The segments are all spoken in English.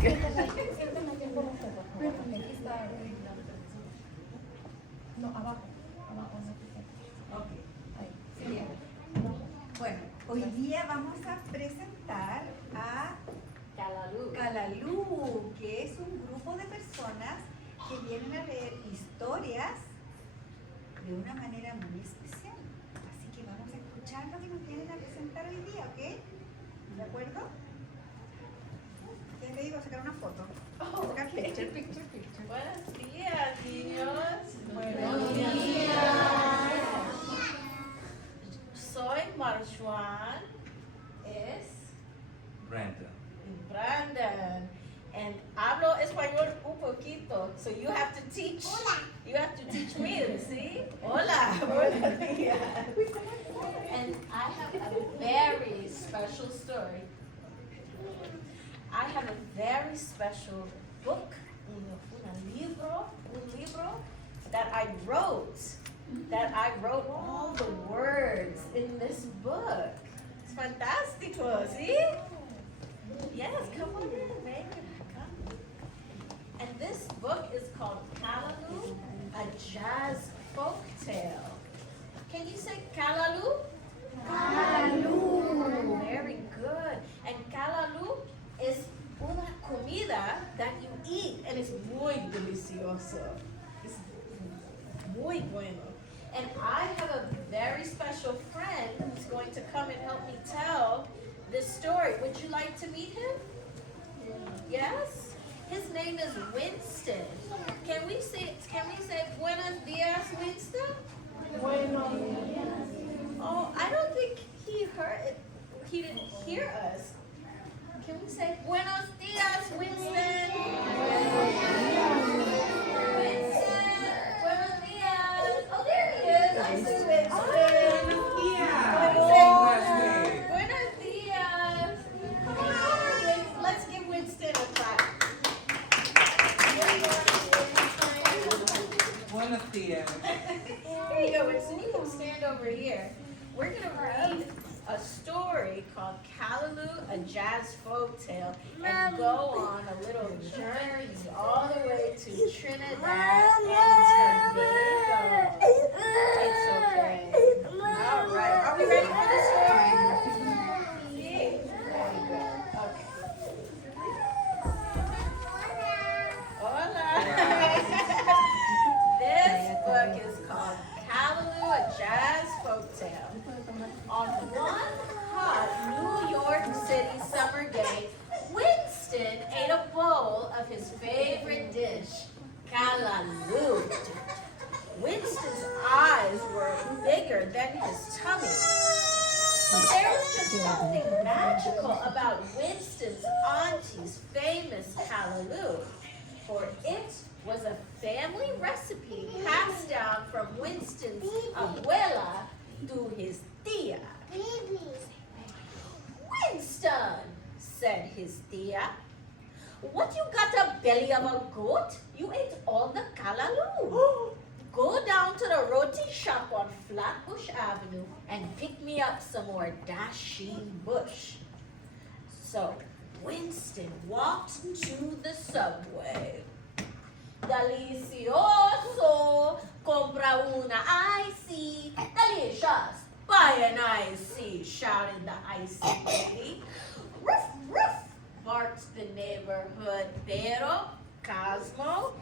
No, abajo, abajo. Ok, ahí, sí, bien. Bueno, hoy día vamos a presentar a Callaloo, que es un grupo de personas que vienen a leer historias de una manera muy especial. Así que vamos a escuchar lo que nos vienen a presentar hoy día, ¿ok? ¿De acuerdo? Ya te digo, sacar una foto. Sacar picture. Buenos días, niños. Buenos días. Soy Marjuan. Es Brandon. And hablo español un poquito. So you have to teach. You have to teach me, see? Hola. Buenos días. And I have a very special story. I have a very special book, un libro that I wrote all the words in this book. It's fantastico, see? Yes, come on in, baby, come. And this book is called Callaloo, a jazz folk tale. Can you say Callaloo? Callaloo. Very good. And Callaloo is una comida that you eat, and it's muy delicioso. It's muy bueno. And I have a very special friend who's going to come and help me tell this story. Would you like to meet him? Yes? His name is Winston. Can we say buenos dias, Winston? Buenos días. Oh, I don't think he didn't hear us. Can we say buenos dias, Winston? Winston, buenos dias. Oh, there he is. I see Winston. Buenos dias. Buenos dias. Come on, let's give Winston a clap. Buenos dias. Here you go, Winston. You can stand over here. We're going to read a story called Callaloo, a jazz folk tale, and go on a little journey all the way to Trinidad and Tobago. It's okay. All right. Are we ready for the story? See? Very good. Okay. Hola. This book is called Callaloo, a jazz folk tale. On one hot New York City summer day, Winston ate a bowl of his favorite dish, Callaloo. Winston's eyes were bigger than his tummy. But there was just something magical about Winston's auntie's famous Callaloo, for it was a family recipe passed down from Winston's abuela to his tia. Winston, said his tia, what you got a belly of a goat? You ate all the Callaloo. Go down to the roti shop on Flatbush Avenue and pick me up some more dasheen bush. So Winston walked to the subway. Delicioso, compra una icy. Delicious, buy an icy, shouted the icy lady. Ruff, ruff, barked the neighborhood Pero, Cosmo,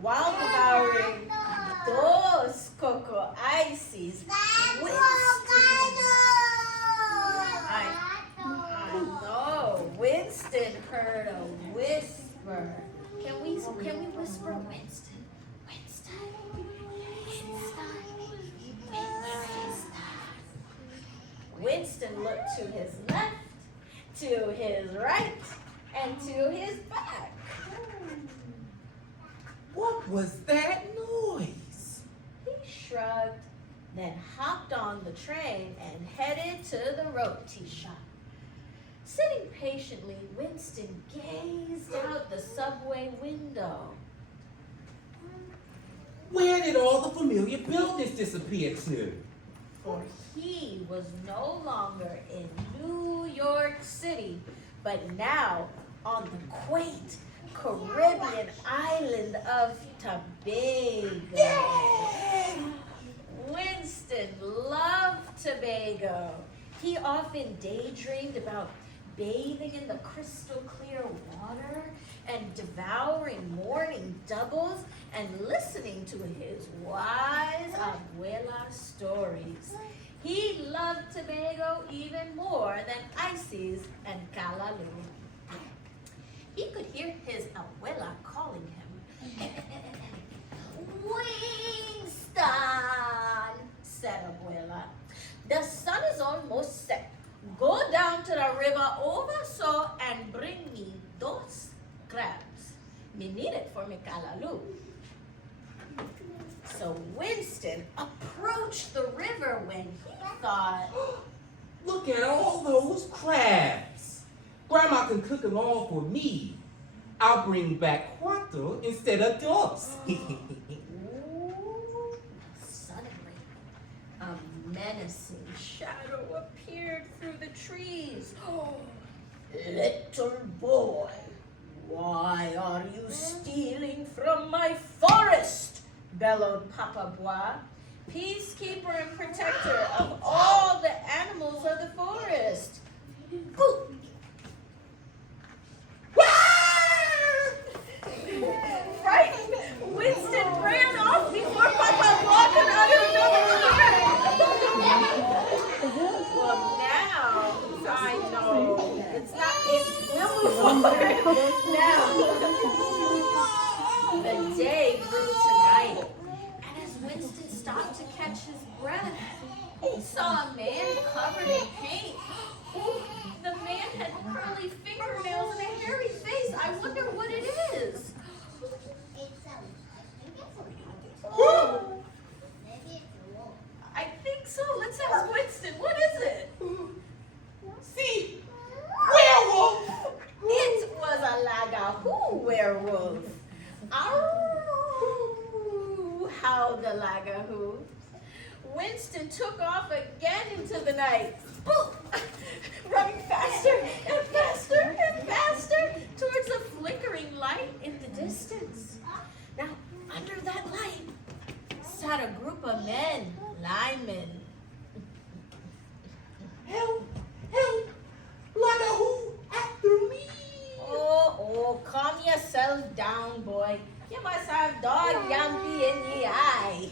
while devouring dos cocoa ices. I know. Winston heard a whisper. Can we whisper Winston? Winston. Winston looked to his left, to his right, and to his back. What was that noise? He shrugged, then hopped on the train and headed to the roti shop. Sitting patiently, Winston gazed out the subway window. Where did all the familiar buildings disappear to? For he was no longer in New York City, but now on the quaint Caribbean island of Tobago. Winston loved Tobago. He often daydreamed about bathing in the crystal clear water and devouring morning doubles and listening to his wise abuela stories. He loved Tobago even more than Isis and Callaloo. He could hear his abuela calling him. Winston, said abuela, the sun is almost set. Go down to the river over so and bring me those crabs. Me need it for me Callaloo. So Winston approached the river when he thought, Look at all those crabs. Grandma can cook them all for me. I'll bring back cuatro instead of dos. ooh. Suddenly, a menacing shadow appeared through the trees. Little boy, why are you stealing from my forest? Bellowed Papa Bois, peacekeeper and protector of all the animals of the forest. Ooh. Frightened, Winston ran off before Papa Bois could utter another word. Well, now I know it's not. We'll move forward now. The day grew to night, and as Winston stopped to catch his breath, he saw a man covered in paint. Ooh, the man had curly fingernails and a hairy face. I wonder what it is. Oh, I think so. Let's ask Winston. What is it? See? Werewolf! It was a Lagahoo werewolf. Ow! Howled the Lagahoo. Winston took off again into the night. Boom! Running faster and faster and faster towards the flickering light in the distance. Now, under that light sat a group of men, linemen. Help! Help! Lagahoo after me! Oh, calm yourself down, boy. You must have dog yampy in the eye.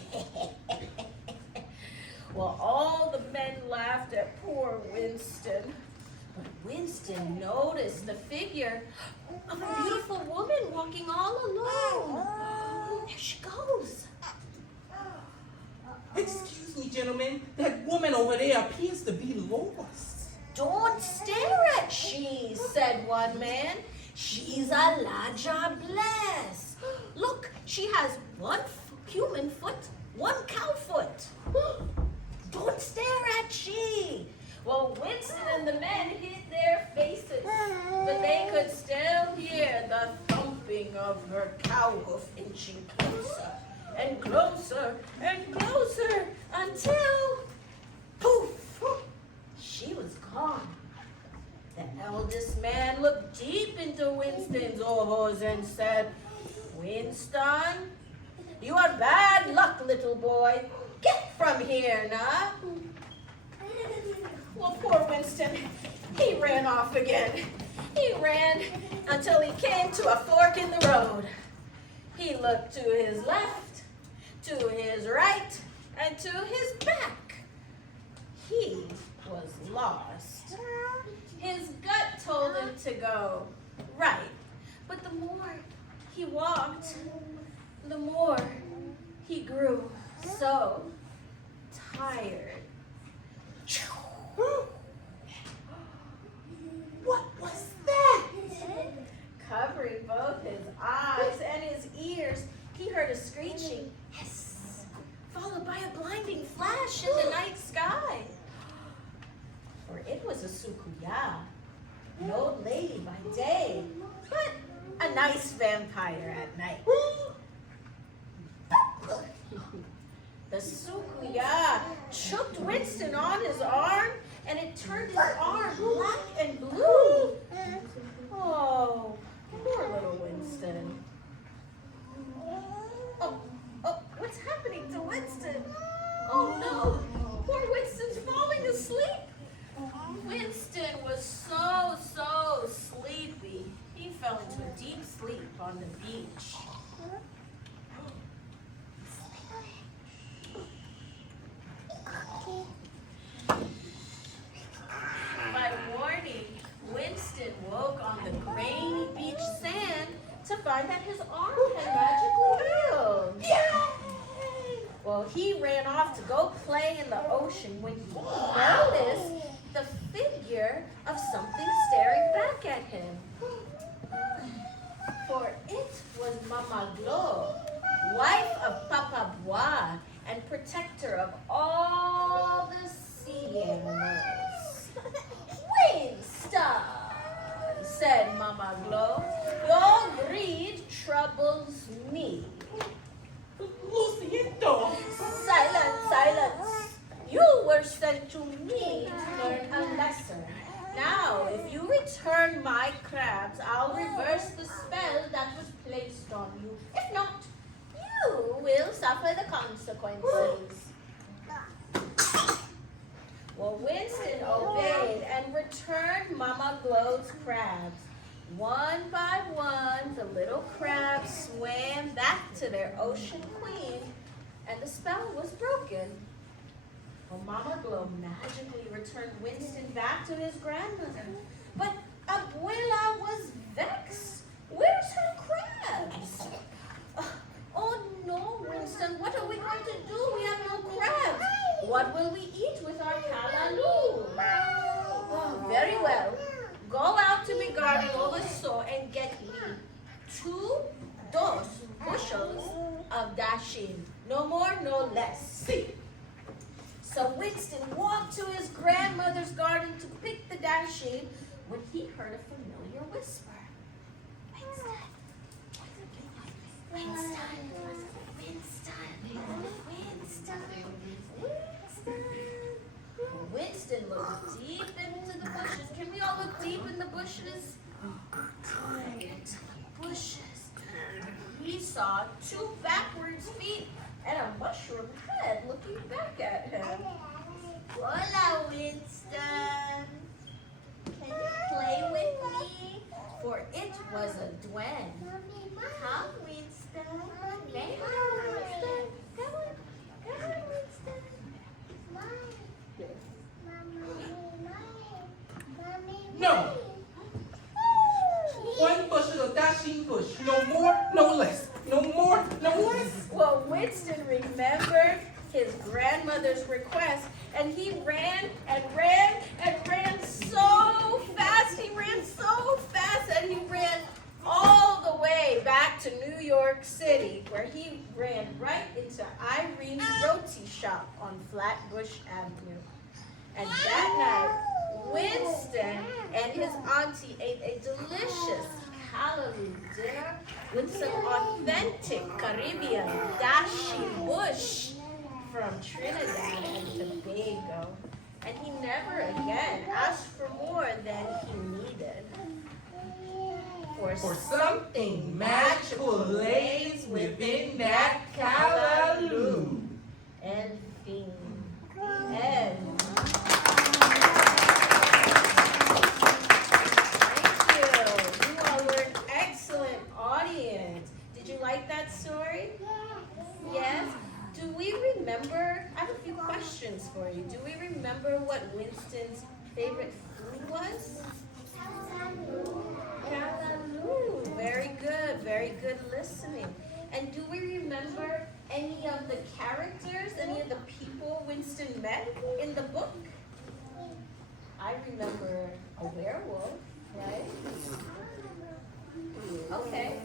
Well, all the men laughed at poor Winston. But Winston noticed the figure of a beautiful woman walking all alone. There she goes. Excuse me, gentlemen. That woman over there appears to be lost. Don't stare at she, said one man. She's a Laja Bless. Look, she has one human foot, one cow foot. Don't stare at she. Well, Winston and the men hid their faces, but they could still hear the thumping of her cow hoof inching closer and closer and closer until, poof, she was gone. The eldest man looked deep into Winston's ojos and said, Winston, you are bad luck, little boy. Get from here, now. Well, poor Winston, he ran off again. He ran until he came to a fork in the road. He looked to his left, to his right, and to his back. He was lost. His gut told him to go right, but the more he walked, the more he grew so tired. What was that? Covering both his eyes and his ears, he heard a screeching hiss, followed by a blinding flash in the night sky. For it was a sukuya, an old lady by day, but a nice vampire at night. The sukuya choked Winston on his arm, and it turned his arm black and blue. Oh, on the beach. By morning, Winston woke on the grainy beach sand to find that his arm had magically healed. Well, he ran off to go play in the ocean when he noticed the figure of something staring back at him. For it was Mama Glo, wife of Papa Bois and protector of all the sea animals. Winston, said Mama Glo, your greed troubles me. Luciento! Silence, silence. You were sent to me to learn a lesson. Now, if you return my crabs, I'll reverse the spell that was placed on you. If not, you will suffer the consequences. Well, Winston obeyed and returned Mama Glo's crabs. One by one, the little crabs swam back to their ocean queen, and the spell was broken. Well, Mama Glo magically returned Winston back to his grandmother. But Abuela was vexed. Where's her crabs? Oh no, Winston, what are we going to do? We have no crabs. What will we eat with our callaloo? Oh, very well. Go out to my garden over so and get me 2 bushels of dasheen. No more, no less. See. So Winston walked to his grandmother's garden to pick the dasheen when he heard a familiar whisper. Winston, Winston, Winston, Winston. Winston looked deep into the bushes. Can we all look deep in the bushes? Into the bushes. He saw 2 backwards feet and a mushroom head looking back at him. Hola, Winston. Can you play with me? For it was a Dwen. Come, Winston. Come on, Winston. Come on, Winston. No! 1 bushel of dasheen bush. No more, no less. No more, no less. Well, Winston remembered his grandmother's request, and he ran and ran and ran so fast. He ran so fast, and he ran all the way back to New York City, where he ran right into Irene's roti shop on Flatbush Avenue. And that night, Winston and his auntie ate a delicious Callaloo dinner with some authentic Caribbean dasheen bush from Trinidad and Tobago. And he never again asked for more than he needed. For something magical lays within that callaloo. And theme. And like that story? Yes. Do we remember, I have a few questions for you. Do we remember what Winston's favorite food was? Callaloo. Very good listening. And do we remember any of the characters, any of the people Winston met in the book? I remember a werewolf, right? Okay.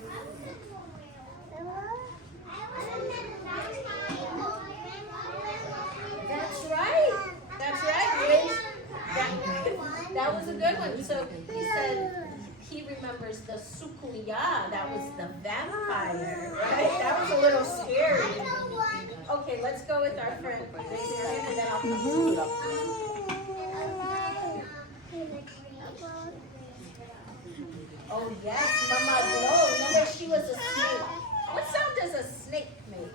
That's right. That was a good one. So he said he remembers the sukuya, that was the vampire, right? That was a little scary. Okay, let's go with our friend. Raise your hand and then I'll come up. Oh yes, Mama Glo. Remember she was a snake. What sound does a snake make?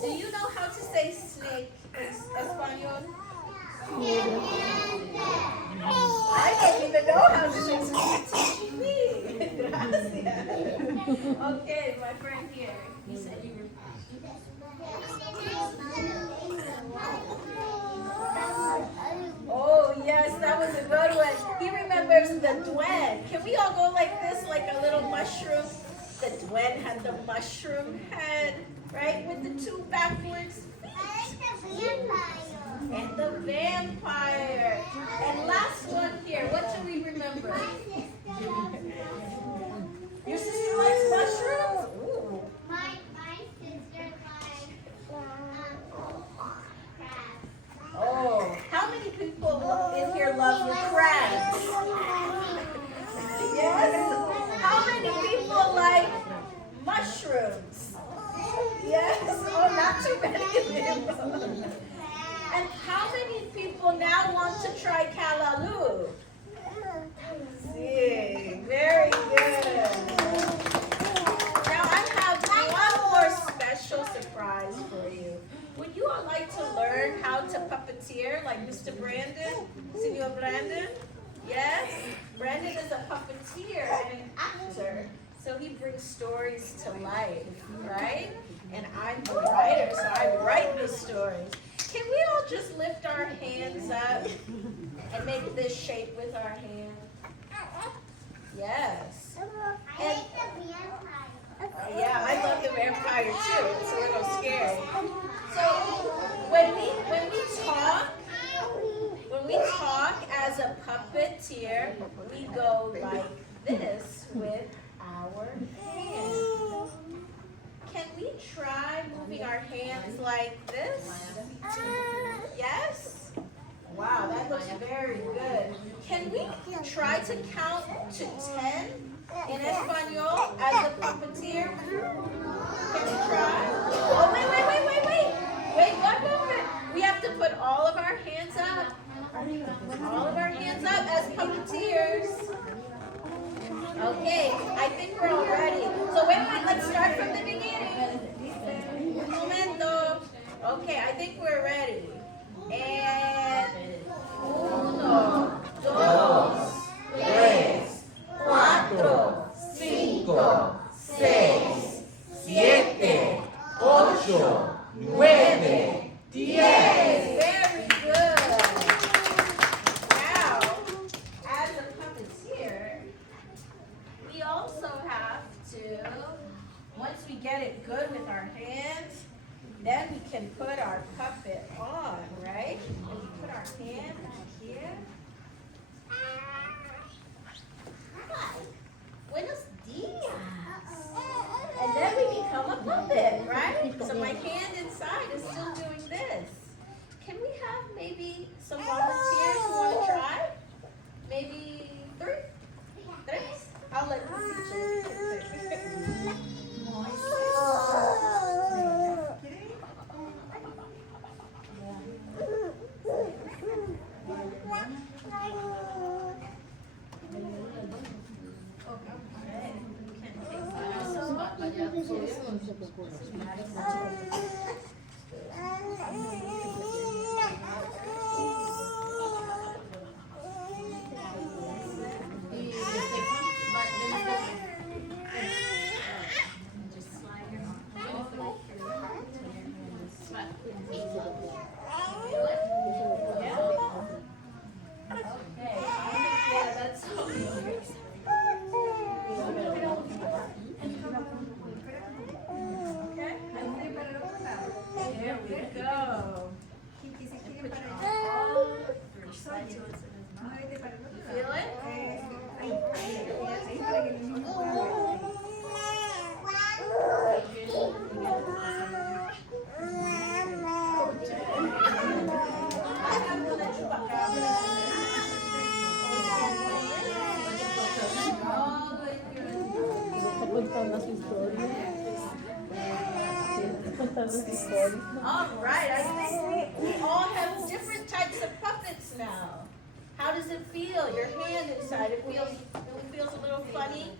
Do you know how to say snake in Espanol? I don't even know how to say snake. Teach me. Gracias. Okay, my friend here. He said you were. Oh, yes, that was a good one. He remembers the Dwen. Can we all go like this, like a little mushroom? The Dwen had the mushroom head, right? With the two backwards feet. And the vampire. And last one here. What do we remember? Your sister likes mushrooms? Ooh. My sister likes crabs. Oh, how many people in here love the crabs? Yes? How many people like mushrooms? Yes? Oh, not too many people. And how many people now want to try Callaloo? See, very good. Now I have one more special surprise for you. Would you all like to learn how to puppeteer like Mr. Brandon? Senor Brandon? Yes? Brandon is a puppeteer and an actor. So he brings stories to life, right? And I'm the writer, so I write the stories. Can we all just lift our hands up and make this shape with our hand? Yes. I like the vampire. Yeah, I love the vampire too. It's a little scary. So when we talk as a puppeteer, we go like this with our hands. Can we try moving our hands like this? Yes? Wow, that looks very good. Can we try to count to 10 in Espanol as a puppeteer? Can we try? Oh, wait. Wait, one moment. We have to put all of our hands up. All of our hands up as puppeteers. Okay, I think we're all ready. So wait, let's start from the beginning. Un momento. Okay, I think we're ready. And 1, 2, 3, 4, 5, 6, 7, 8, 9, 10. Very good. Now, as a puppeteer, we also have to, once we get it good with our hands, then we can put our puppet on, right? And we put our hand back here. Hi. Buenos dias. And then we become a puppet, right? So my hand inside is still doing this. Can we have maybe some volunteers who want to try? Maybe 3? 3? I'll let the teacher. All right, I think we all have different types of puppets now. How does it feel? Your hand inside, it feels a little funny?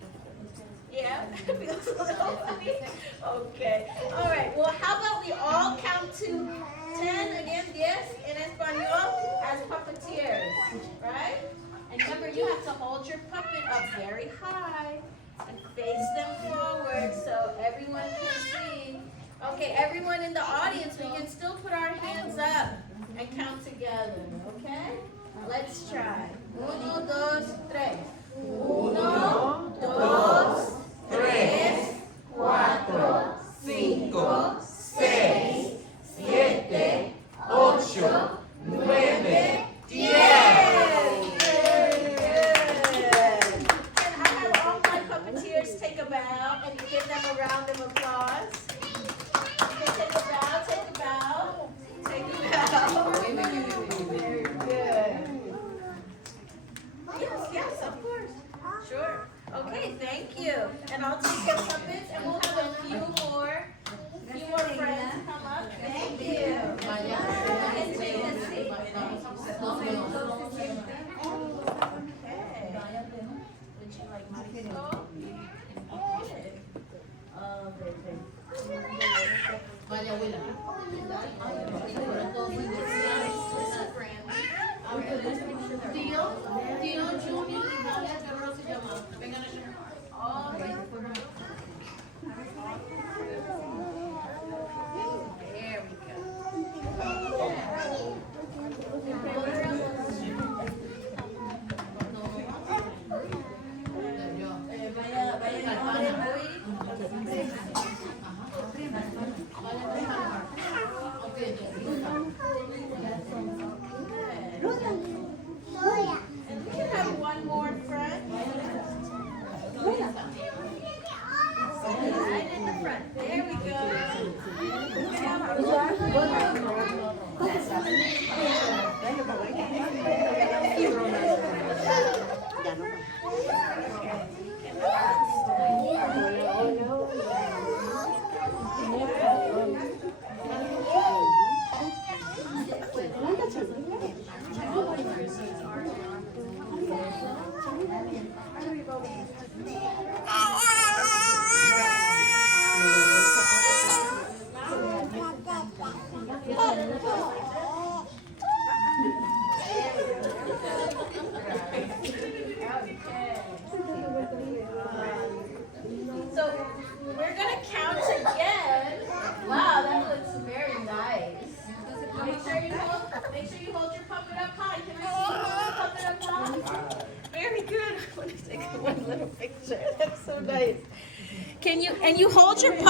Yeah, it feels a little funny? Okay. All right, well, how about we all count to 10 again, 10 in Espanol as puppeteers, right? And remember, you have to hold your puppet up very high and face them forward so everyone can see. Okay, everyone in the audience, we can still put our hands up and count together, okay? Let's try. 1, 2, 3. 1, 2, 3, 4, 5, 6, 7, 8, 9, 10. Can I have all my puppeteers take a bow and give them a round of applause? Okay, take a bow, take a bow. Take a bow. Very good. Yes, of course. Sure. Okay, thank you. And I'll take the puppets and we'll have a few more friends come up. Thank you. And take a seat. Okay. Would you like Marisol? Okay. Vaya, abuela. Tío, Junior y Vale, ¿cómo se llama? Vengan a All right. There we go. And we can have one more friend. Right in the front. There we go. We have our So we're gonna count again. Wow, that looks very nice. Make sure you hold your puppet up high. Can I see your puppet up high? Very good. I want to take one little picture. That's so nice. Can you hold your puppet